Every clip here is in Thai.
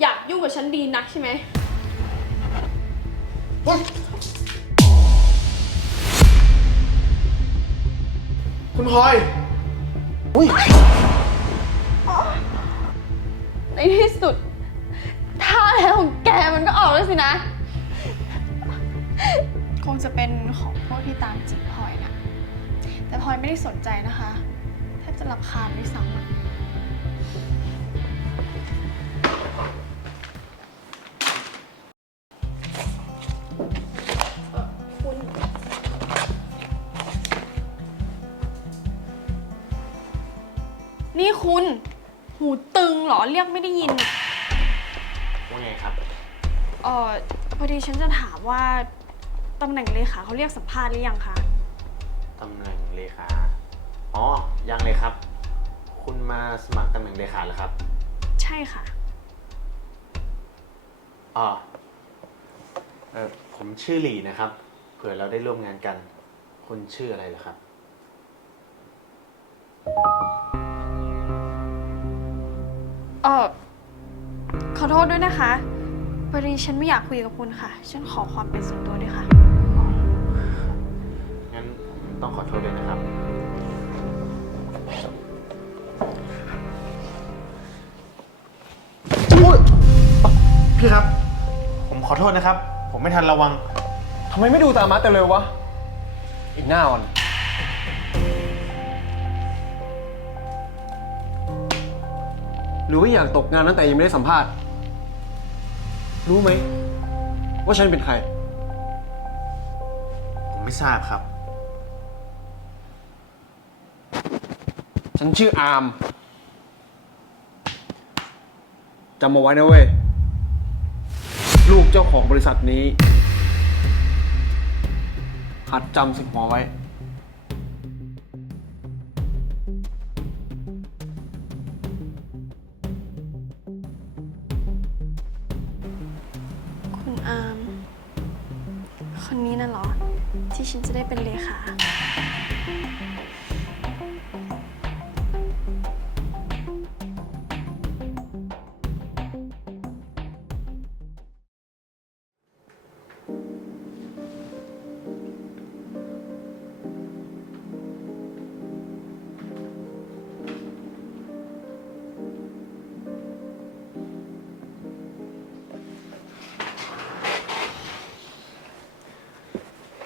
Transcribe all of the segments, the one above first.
อยากยุ่งกับฉันดีนักใช่ไหมเฮ้ยคุณพลอยอุ้ยในที่สุดท่าแท้ของแกมันก็ออกแล้วสินะ คงจะเป็นของพวกที่ตามจีบพลอยนะแต่พลอยไม่ได้สนใจนะคะ แทบจะรำคาญด้วยซ้ำอะ นี่คุณ หูตึงเหรอ เรียกไม่ได้ยินอะว่าไงครับ เออพอดีฉันจะถามว่าตำแหน่งเลขาเขาเรียกสัมภาษณ์หรือยังคะ ตำแหน่งเลขา อ๋อ ยังเลยครับ คุณมาสมัครตำแหน่งเลขาเหรอครับ ใช่ค่ะ อ๋อเออผมชื่อหลีนะครับ เผื่อเราได้ร่วมงานกัน คุณชื่ออะไรเหรอครับ เออขอโทษด้วยนะคะพอดีฉันไม่อยากคุยกับคุณค่ะ ฉันขอความเป็นส่วนตัวด้วยค่ะ งั้นผมต้องขอโทษด้วยนะครับ อุ๊ยพี่ครับ ผมขอโทษนะครับ ผมไม่ทันระวัง ทำไมไม่ดูตามมาแต่เร็ววะอีกหน้าอ่อน หรือว่าอยากตกงานตั้งแต่ยังไม่ได้สัมภาษณ์ รู้ไหม ว่าฉันเป็นใคร ผมไม่ทราบครับ ฉันชื่ออาร์มจำมาไว้นะเว้ย ลูกเจ้าของบริษัทนี้หัดจำสิ่งหัวไว้ อาร์มคนนี้น่ะเหรอ ที่ฉันจะได้เป็นเลขา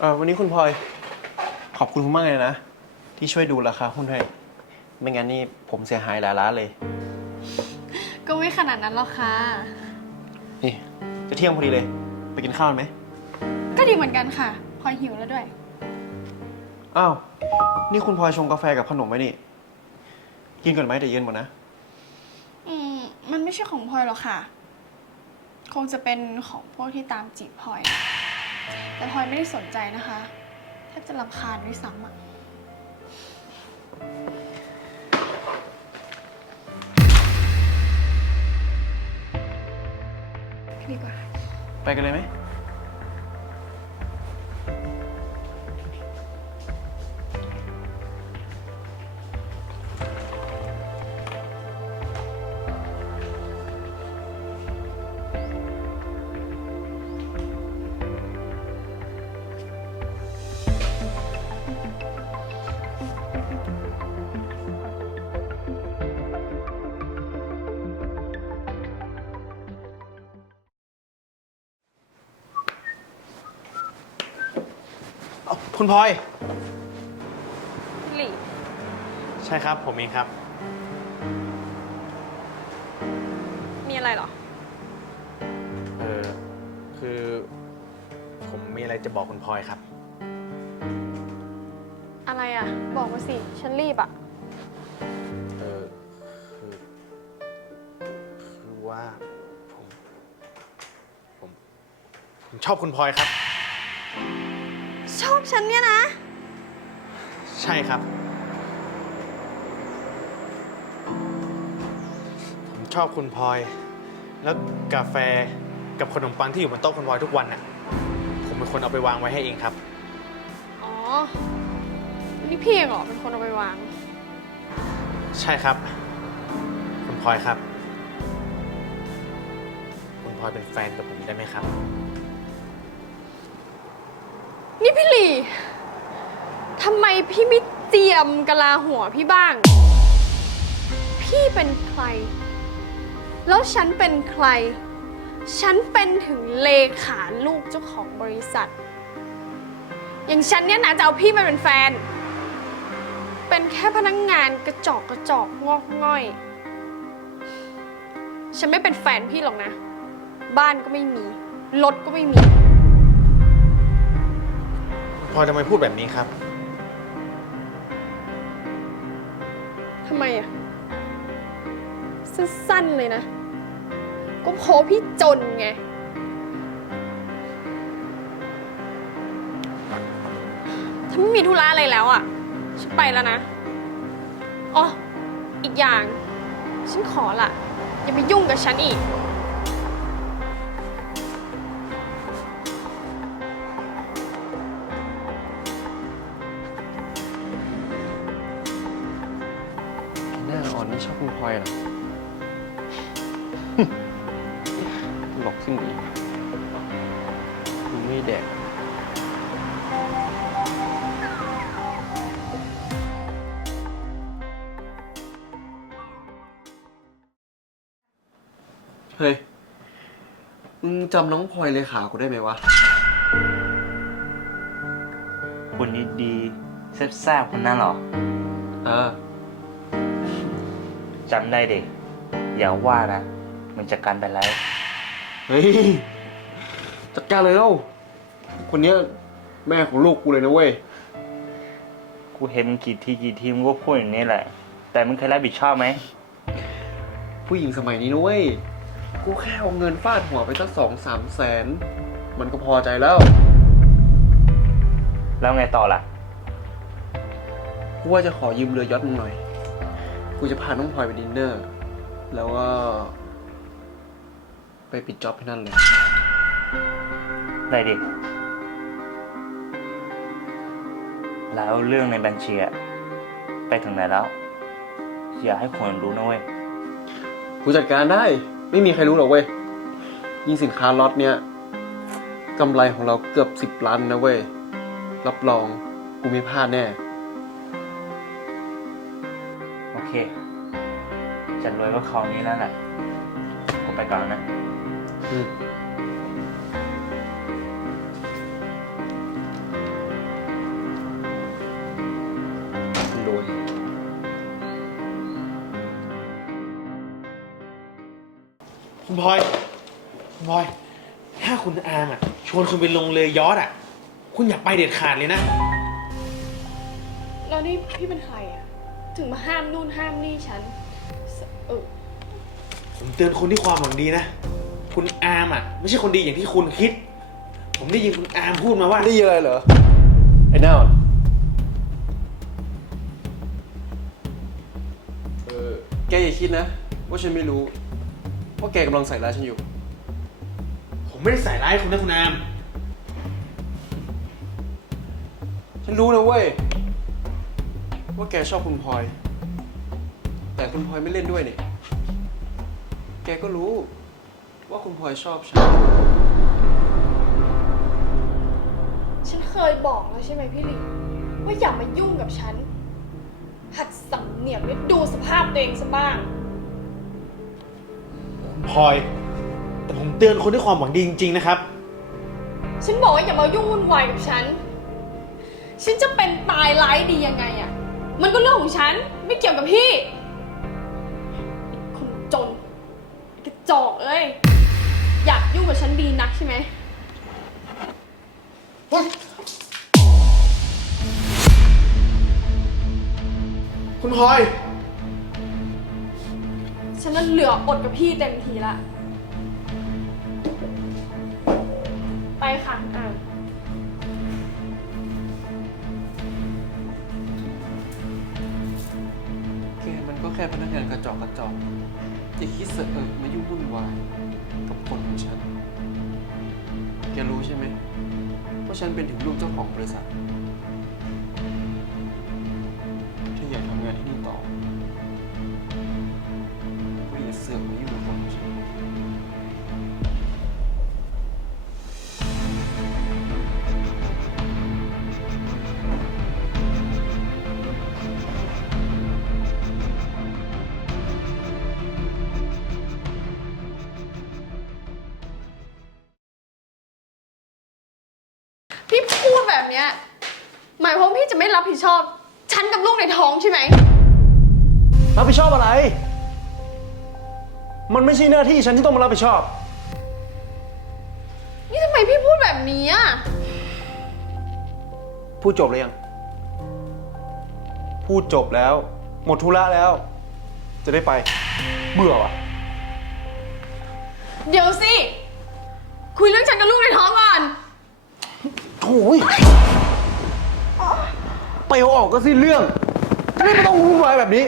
เออวันนี้คุณพลอย ขอบคุณคุณมากเลยนะ ที่ช่วยดูราคาหุ้นให้ไม่งั้นนี่ผมเสียหายหลายล้านเลย ก็ไม่ขนาดนั้นหรอกค่ะ นี่ จะเที่ยงพอดีเลย ไปกินข้าวกันไหมก็ดีเหมือนกันค่ะพลอยหิวแล้วด้วย อ้าวนี่คุณพลอยชงกาแฟกับขนมไว้นี่ กินก่อนไหมแต่เย็นหมดนะ อืม มันไม่ใช่ของพลอยหรอกค่ะ คงจะเป็นของพวกที่ตามจีบพลอย แต่พลอยไม่ได้สนใจนะคะแทบจะรำคาญด้วยซ้ำอะดีกว่า ไปกันเลยไหม คุณพลอย หลีใช่ครับ ผมเองครับ มีอะไรเหรอ เออคือ ผมมีอะไรจะบอกคุณพลอยครับ อะไรอะบอกมาสิ ฉันรีบอะเออคือคือว่าผมผม ผมชอบคุณพลอยครับ ชอบฉันเนี่ยนะ ใช่ครับ ผมชอบคุณพลอย แล้วกาแฟกับขนมปังที่อยู่บนโต๊ะคุณพลอยทุกวันน่ะ ผมเป็นคนเอาไปวางไว้ให้เองครับ อ๋อ นี่พี่เองเหรอเป็นคนเอาไปวาง ใช่ครับ คุณพลอยครับพลอยเป็นแฟนกับผมได้ไหมครับ นี่พี่หลีทำไมพี่ไม่เตรียมกะลาหัวพี่บ้าง พี่เป็นใคร แล้วฉันเป็นใคร ฉันเป็นถึงเลขาลูกเจ้าของบริษัท อย่างฉันเนี่ยนะจะเอาพี่มาเป็นแฟน เป็นแค่พนักงงานกระจอกกระจอกงอกง่อย ฉันไม่เป็นแฟนพี่หรอกนะ บ้านก็ไม่มี รถก็ไม่มี พลอยทำไมพูดแบบนี้ครับ ทำไมอะสั้นๆเลยนะ ก็เพราะพี่จนไง ถ้าไม่มีธุระอะไรแล้วอะฉันไปแล้วนะ อ๋อ อีกอย่าง ฉันขอละ อย่าไปยุ่งกับฉันอีก อ่อนนี่ชอบคุณพลอยเหรอหลอกขึ้นอีกมึงไม่แดกเฮ้ย มึงจำน้องพลอยเลขากูได้ไหมวะ คนดีๆแซ่บๆคนนั้นเหรอ เออ จำได้เด็ก อย่าว่านะ มันจะกันไปแล้ว เฮ้ย จัดการเลยเล่าคนเนี้ยแม่ของลูกกูเลยนะเว้ย กูเห็นมึงกี่ทีกี่ทีมึงก็พูดอย่างนี้แหละ แต่มึงเคยรับผิดชอบไหม ผู้หญิงสมัยนี้นะเว้ย กูแค่เอาเงินฟาดหัวไปสักสองสามแสน มันก็พอใจแล้ว แล้วไงต่อล่ะ กูว่าจะขอยืมเรือยอทมึงหน่อย กูจะพาน้องพลอยไปดินเนอร์ แล้วก็ ไปปิดจ็อบที่นั่นเลย ได้ดิ แล้วเรื่องในบัญชีอะไปถึงไหนแล้ว อย่าให้คนรู้นะเว้ย กูจัดการได้ ไม่มีใครรู้หรอกเว้ย ยิ่งสินค้าล็อตเนี้ยกำไรของเราเกือบสิบล้านนะเว้ย รับรองกูไม่พลาดแน่ เคจะรวยก็คราวนี้แล้วแหละกูไปก่อนนะอืมรวยคุณพลอยคุณพลอย ถ้าคุณอามอะ ชวนคุณไปลงเรือยอชต์อะ คุณอย่าไปเด็ดขาดเลยนะ แล้วนี่พี่เป็นใครอะ ถึงมาห้ามนู่นห้ามนี่ฉันสเออผมเตือนคุณที่ความหวังดีนะ คุณอามอะ ไม่ใช่คนดีอย่างที่คุณคิด ผมได้ยินคุณอามพูดมาว่า ได้ยินอะไรเหรอ ไอ้หน้าอ่อนเออแกอย่าคิดนะ ว่าฉันไม่รู้ ว่าแกกำลังใส่ร้ายฉันอยู่ ผมไม่ได้ใส่ร้ายคุณนะคุณอามฉันรู้นะเว้ย ว่าแกชอบคุณพลอย แต่คุณพลอยไม่เล่นด้วยนี่แกก็รู้ว่าคุณพลอยชอบฉัน ฉันเคยบอกแล้วใช่ไหมพี่หลีว่าอย่ามายุ่งกับฉัน หัดสำเนียกและดูสภาพตัวเองซะบ้างคุณพลอย แต่ผมเตือนคนด้วยความหวังดีจริง ๆ นะครับ ฉันบอกว่าอย่ามายุ่งวุ่นวายกับฉัน ฉันจะเป็นตายร้ายดียังไงอะ มันก็เรื่องของฉัน ไม่เกี่ยวกับพี่คนจนกระจอกเอ้ย อยากยุ่งกับฉันดีนักใช่ไหม คุณพลอย ฉันน่ะเหลืออดกับพี่เต็มทีละ ไปค่ะ ค่พนักงานกระจอกกระจอกอย่าคิดเสอะเออมายุ่งวุ่นวายกับคนของฉัน แกรู้ใช่ไหมว่าฉันเป็นถึงลูกเจ้าของบริษัท ผิดชอบ ฉันกับลูกในท้องใช่ไหม รับผิดชอบอะไร มันไม่ใช่หน้าที่ฉันที่ต้องมารับผิดชอบ นี่ทำไมพี่พูดแบบนี้อะ พูดจบเลยยัง พูดจบแล้ว หมดธุระแล้ว จะได้ไป เบื่อว่ะ เดี๋ยวสิ คุยเรื่องฉันกับลูกในท้องก่อน โถ่ย ไปเอาออกก็สิ้นเรื่องจะได้ไม่ต้องวุ่นวายแบบนี้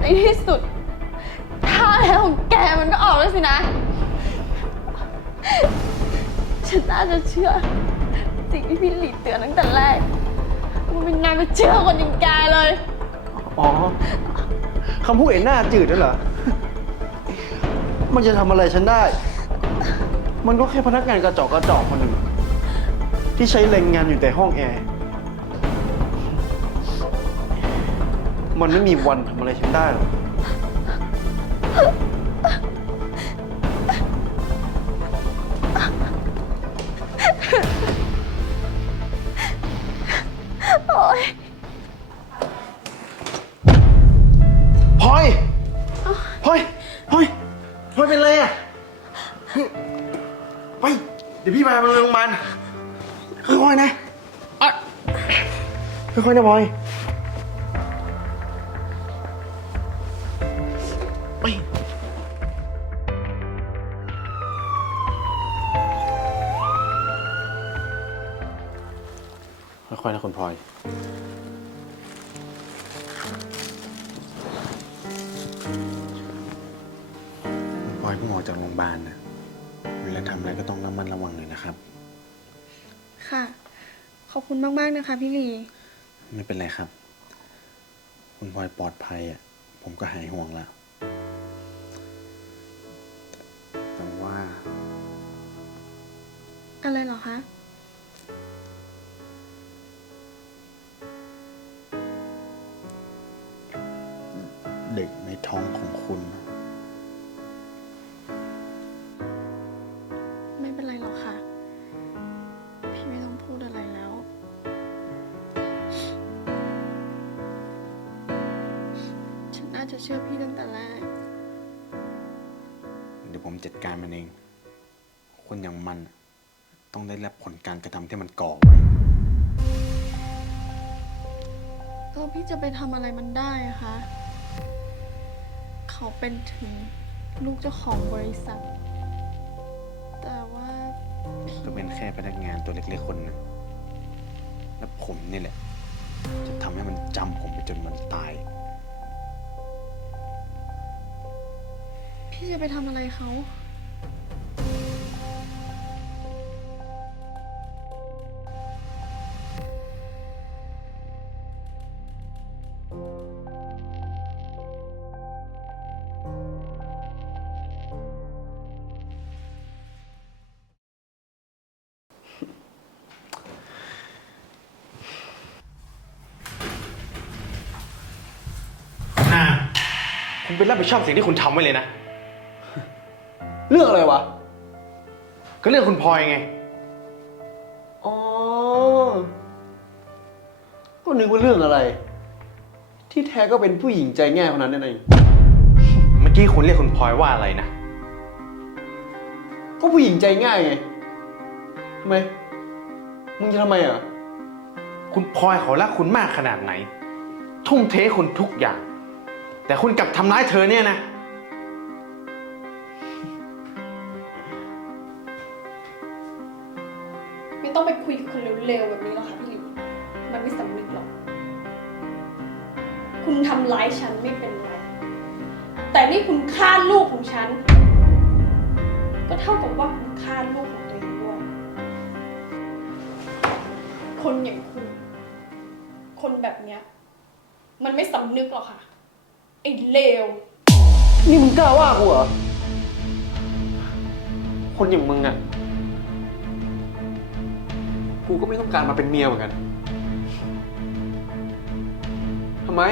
ในที่สุดท่าแล้วของแกมันก็ออกแล้วสินะ ฉันน่าจะเชื่อสิ่งที่พี่หลีเตือนตั้งแต่แรก มันเป็นงานไปเชื่อคนอย่างแกเลย อ๋อ คำพูดเอ็นหน้าจืดนั่นเหรอ มันจะทำอะไรฉันได้ มันก็แค่พนักงานกระจอกกระจอกคนหนึ่งที่ใช้แรงงานอยู่แต่ห้องแอร์ มันไม่มีวันทำอะไรฉันได้หรอก ดี๋ยวพี่พาไปโรงพยาบาลค่อยๆนะอะค่อยๆนะพลอยไปค่อยๆนะคุณพลอย คุณพลอยเพิ่งออกจากโรงพยาบาลนะ เวลาทำอะไรก็ต้องระมัดระวังหน่อยนะครับ ค่ะ ขอบคุณมาก ๆ นะคะ พี่ลี ไม่เป็นไรครับ คุณพลอยปลอดภัยอะ ผมก็หายห่วงแล้วแต่ว่า อะไรเหรอคะ ไม่เป็นไรหรอกค่ะ พี่ไม่ต้องพูดอะไรแล้ว ฉันน่าจะเชื่อพี่ตั้งแต่แรก เดี๋ยวผมจัดการมันเอง คนอย่างมัน ต้องได้รับผลการกระทำที่มันก่อไว้ แล้วพี่จะไปทำอะไรมันได้อะคะ เขาเป็นถึงลูกเจ้าของบริษัทแต่ว่าพี่ ก็เป็นแค่พนักงานตัวเล็กๆคนหนึ่งและผมนี่แหละ จะทำให้มันจำผมไปจนมันตาย พี่จะไปทำอะไรเขา คุณเป็นรับผิดชอบสิ่งที่คุณทำไว้เลยนะ เรื่องอะไรวะ ก็เรื่องคุณพลอยไง อ๋อ ก็นึกว่าเรื่องอะไร ที่แท้ก็เป็นผู้หญิงใจง่ายคนนั้นนั่นเอง เมื่อกี้คุณเรียกคุณพลอยว่าอะไรนะ ก็ผู้หญิงใจง่ายไงทำไม มึงจะทำไมอะ คุณพลอยเขารักคุณมากขนาดไหน ทุ่มเทให้คุณทุกอย่าง แต่คุณกลับทำร้ายเธอเนี่ยนะ ไม่ต้องไปคุยกับคนเร็วๆแบบนี้หรอกค่ะพี่หลีมันไม่สำนึกหรอก คุณทำร้ายฉันไม่เป็นไร แต่นี่คุณฆ่าลูกของฉัน ก็เท่ากับว่าคุณฆ่าลูกของตัวเองด้วย คนอย่างคุณ คนแบบเนี้ย มันไม่สำนึกหรอกค่ะ อ้เลว นี่มึงกล้าว่ากูเหรอ คนอย่างมึงอะกูก็ไม่ต้องการมาเป็นเมียเหมือนกัน ทำไม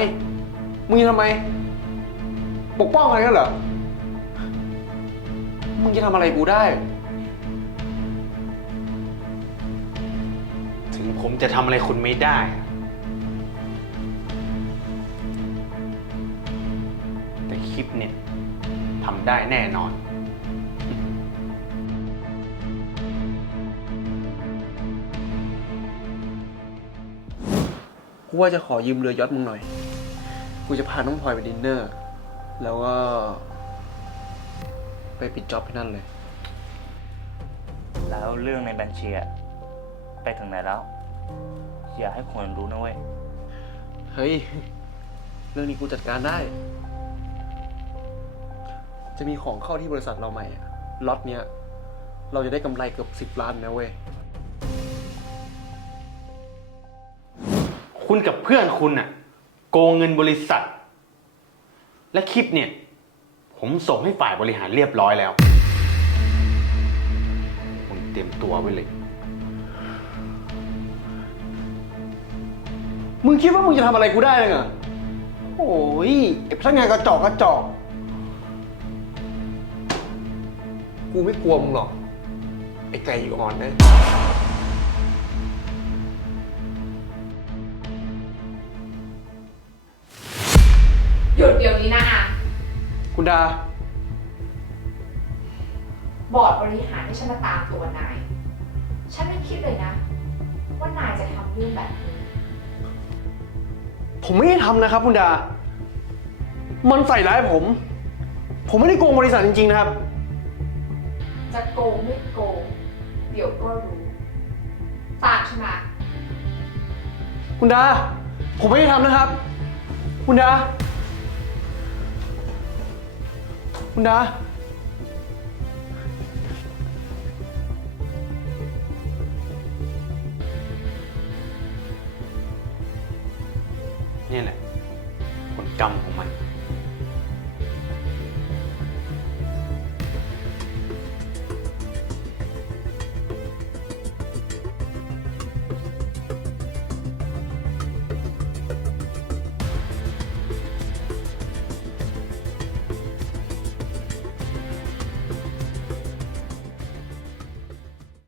มึงจะทำไม ปกป้องอะไรกันเหรอมมึงจะทำอะไรกูได้ ถึงผมจะทำอะไรคุณไม่ได้แต่ ได้แน่นอน กูว่าจะขอยืมเรือยอทมึงหน่อย กูจะพาน้องพลอยไปดินเนอร์ แล้วก็ ไปปิดจ็อบที่นั่นเลย แล้วเรื่องในบัญชีอะไปถึงไหนแล้ว อย่าให้คนรู้นะเว้ย เฮ้ย เรื่องนี้กูจัดการได้ จะมีของเข้าที่บริษัทเราใหม่อะล็อตเนี้ย เราจะได้กำไรเกือบสิบล้านนะเว้ย คุณกับเพื่อนคุณน่ะ โกงเงินบริษัท และคลิปเนี่ย ผมส่งให้ฝ่ายบริหารเรียบร้อยแล้วคุณเตรียมตัวไว้เลย มึงคิดว่ามึงจะทำอะไรกูได้เลยเหรอโอ้ยไอ้พนักงานกระจอกกระจอก กูไม่กลัวมึงหรอก ไอ้ไก่อ่อนนะหยุดเดี๋ยวนี้นะอาคุณดา บอร์ดบริหารให้ฉันมาตามตัวนาย ฉันไม่คิดเลยนะ ว่านายจะทำเรื่องแบบนี้ ผมไม่ได้ทำนะครับ คุณดา มันใส่ร้ายผม ผมไม่ได้โกงบริษัทจริงๆนะครับ จะโกงไม่โกง เดี๋ยวก็รู้ตามฉันมาคุณดา ผมไม่ได้ทำนะครับ คุณดา คุณดา เนี่ยแหละผลกรรมของมัน